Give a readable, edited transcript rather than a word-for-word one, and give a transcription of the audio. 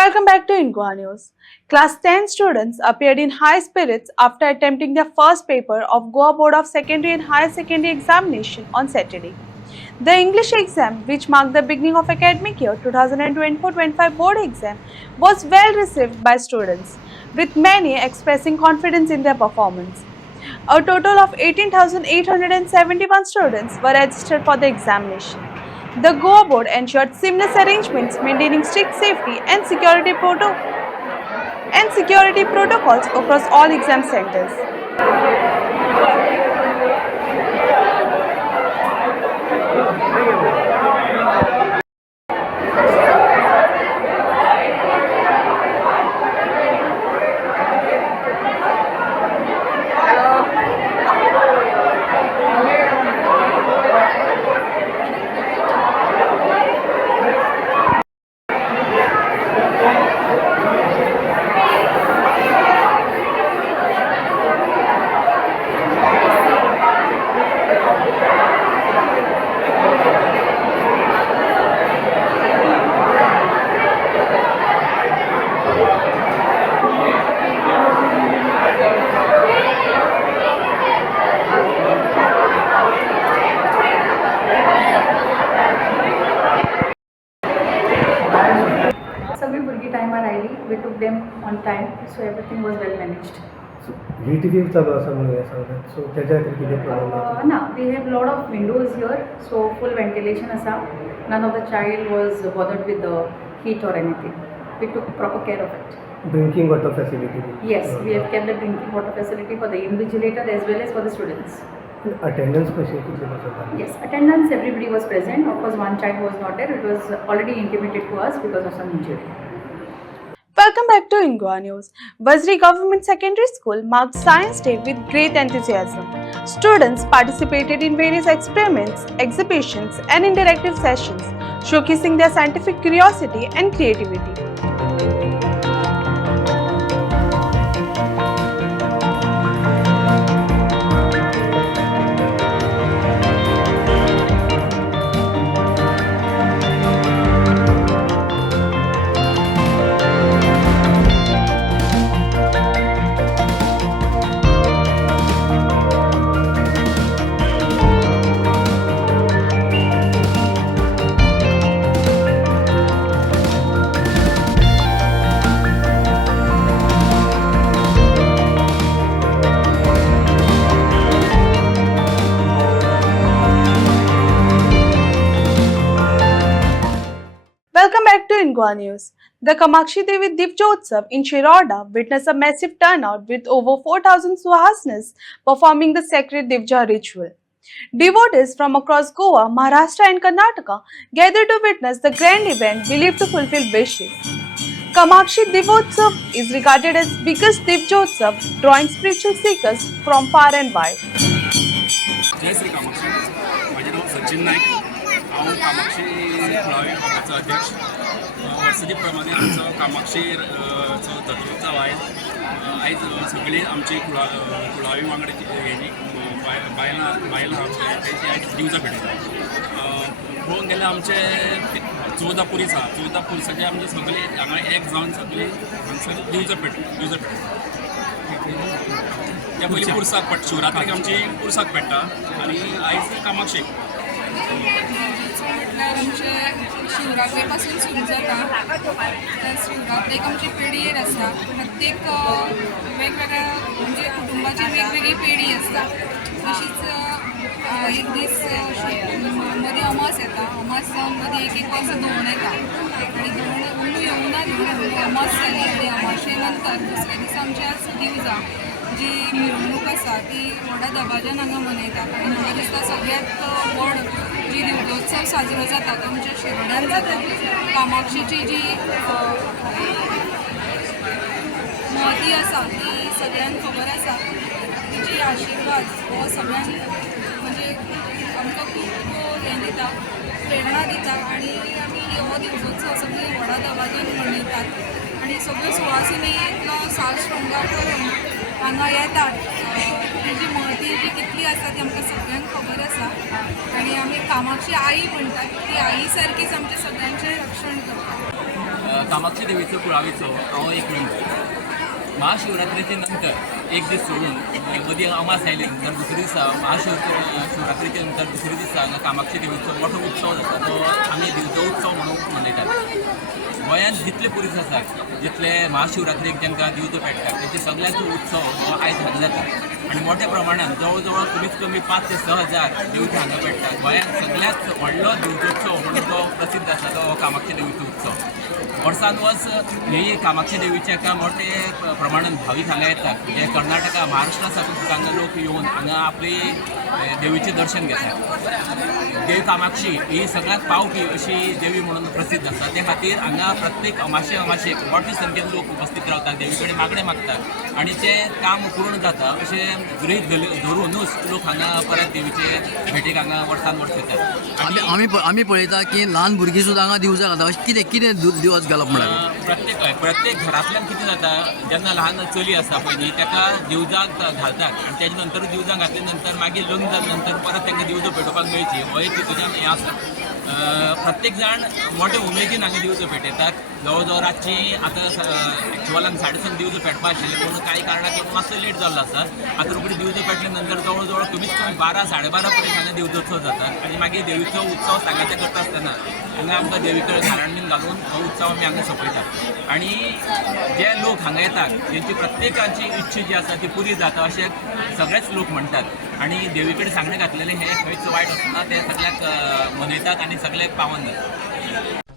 Welcome back to Inqua News. Class 10 students appeared in high spirits after attempting their first paper of Goa Board of Secondary and Higher Secondary Examination on Saturday. The English exam, which marked the beginning of academic year 2024-25 board exam, was well received by students, with many expressing confidence in their performance. A total of 18,871 students were registered for the examination. The Goa board ensured seamless arrangements, maintaining strict safety and security protocols across all exam centers. सगळी भुरगीं टायमार आयली. We took them on time, so everything was well managed. Heat wave चालू आसा म्हणून हे सांगतात, so त्याच्या खातीर कितें प्रॉब्लम ना, we have lot of windows here, so full ventilation आसा. None of the child was bothered with the heat or anything. We took proper care of it. Drinking water facility? Yes, we have kept the drinking water facility for the invigilator as well as for the students. Attendance कशी किती आसा? Yes, attendance, everybody was present. Of course, one child was not there. It was already intimated to us because of some injury. Welcome back to Inqua News. Vazri Government Secondary School marked Science Day with great enthusiasm. Students participated in various experiments, exhibitions, and interactive sessions, showcasing their scientific curiosity and creativity. Welcome back to Inqua News. The Kamakshi Devi Divjotsav in Shiroda witnessed a massive turnout with over 4,000 Suhasnas performing the sacred Divja ritual. Devotees from across Goa, Maharashtra and Karnataka gathered to witness the grand event believed to fulfill wishes. Kamakshi Divjotsav is regarded as biggest Divjotsav, drawing spiritual seekers from far and wide. जय श्री कामाक्षी. माझे नाव सचिन नाईक. हांव कामाक्षी कुळावी भागाचो अध्यक्ष. वर्साचे प्रमाणे आमचो कामाक्षी चो दत्तोत्सव आयज सगळी आमची कुळावी वांगड्याची हेजी बायलां तेंची आयज दिवजां पेटयतात. पळोवंक गेल्यार आमचे 14 पुरीस आसा. 14 पुरसाचे आमचे सगळे हांगा एक जावन सगळे हांगसर दिवजां पेटयतात. त्या पयलीं पुरसाक पडटा, शिवरात्रीक आमची पुरसाक पेट्टा आनी आयज कामाक्षी. आमचे शिवरात्रे पासून सुरू जाता. तर शिवरात्रेक आमची पेढी आसता. प्रत्येक वेगवेगळ्या म्हणजे कुटुंबाची वेगवेगळी पेढी आसता. तशीच एक दीस मदीं अमास येता. अमास जावन मदीं एक वर्स धुवन येता आनी धुवन येवना अमास जाली आनी अमाशे नंतर दुसऱ्या दिसा आमची आज दिवजां जी मिरवणूक आसा ती व्हडा दबाज्यान हांगा मनयतात. आनी म्हाका दिसता सगळ्यांत व्हड जी दिवजोत्सव साजरो जाता तो आमच्या शिरोड्यान जाता. कामाक्षीची जी महती आसा ती सगळ्यांक खबर आसा. तिची आशिर्वाद हो सगळ्यांक म्हणजे आमकां खूब हें दिता, प्रेरणा दिता. आनी आमी हो दिवजोत्सव सगळी व्हडा दबाज्यान मनयतात आनी सगळ्यो सुवासिनी इतलो साज शृंगार करून हांगा येतात. तिची महती जी कितली आसा ती आमकां सगळ्यांक खबर आसा. आनी आमी कामाक्षी आई म्हणटात. ती आई सारकीच आमच्या सगळ्यांचें रक्षण करता. कामाक्षी देवीचो कुळावेचो हांव एक मेंबर. महाशिवरात्रेचे नंतर एक दीस सोडून मदीं अमास आयले नंतर दुसरे दिसा शिवरात्रेचे नंतर दुसरे दिसा हांगा कामाक्षी देवीचो मोठो उत्सव जाता तो आमी देवीचो उत्सव म्हणून मनयतात. गोंयांत जितले पुरीस आसात जितले महाशिवरात्रेक जांकां दिवचो पेटतात तेंचे सगळ्यांचो उत्सव हो आयज हांगा जाता आनी मोठ्या प्रमाणात जवळ जवळ कमीत कमी 5 ते 6 हजार देवते हांगा पेटतात. गोंयांत सगळ्यात व्हडलो दिवचोत्सव म्हणून तो प्रसिद्ध आसा तो कामाक्षी देवीचो उत्सव. वर्सान वर्स ही कामाक्षी देवीचे एका मोठे प्रमाणात भावीक हांगा येतात जे कर्नाटका महाराष्ट्रा साकून सुद्दां हांगा लोक येवन हांगा आपली देवीचें दर्शन घेतात. देव कामाक्षी ही सगळ्यांत पावकी अशी देवी म्हणून प्रसिद्ध आसा. त्या खातीर हांगा प्रत्येक अमाशेक मोठ्या संख्येन लोक उपस्थित रावतात, देवी कडेन मागणें मागतात आनी तें काम पूर्ण जाता अशें गृहीत धरूनच लोक हांगा परत देवीचे भेटेक हांगा वर्सान वर्स येतात. आमी पळयता की ल्हान भुरगीं सुद्दां हांगा दिवजां घालता. अशें कितें दिवज घालप म्हळ्यार प्रत्येक घरांतल्यान कितें जाता जेन्ना ल्हान चली आसा पयलीं ताका दिवजाक घालतात आनी तेजे नंतर दिवजां घातले नंतर मागीर लग्न जाले नंतर परत तांकां दिवजो पेटोवपाक मेळची हो एक तितूंतल्यान हें आसा. प्रत्येक जाण मोठ्या उमेदीन हांगा दिवजो पेटयतात. जवळ जवळ रातची आतां एक्चुअलान 5:30 दिवजो पेटपा आशिल्ले पूण कांय कारणाक लागून मातसो लेट जाल्लो आसा. आतां रोखडी दिवजो पेटले नंतर जवळ जवळ कमीत कमी 12-12:30 पर्यंत हांगा दिवजोत्सव जाता आनी मागीर देवीचो उत्सव सांगायचे करता आसतना हांगा आमकां देवी कडेन घालण बीन घालून हो उत्सव आमी हांगा सोंपयतात. आनी जे लोक हांगा येतात तेंची प्रत्येकाची इच्छा जी आसा ती पुरी जाता अशें सगळेच लोक म्हणटात आनी देवी कडेन सांगणें घातलेलें हें खंयच वायट आसना तें सगळ्याक मनयतात आनी सगळ्याक पावन जाता.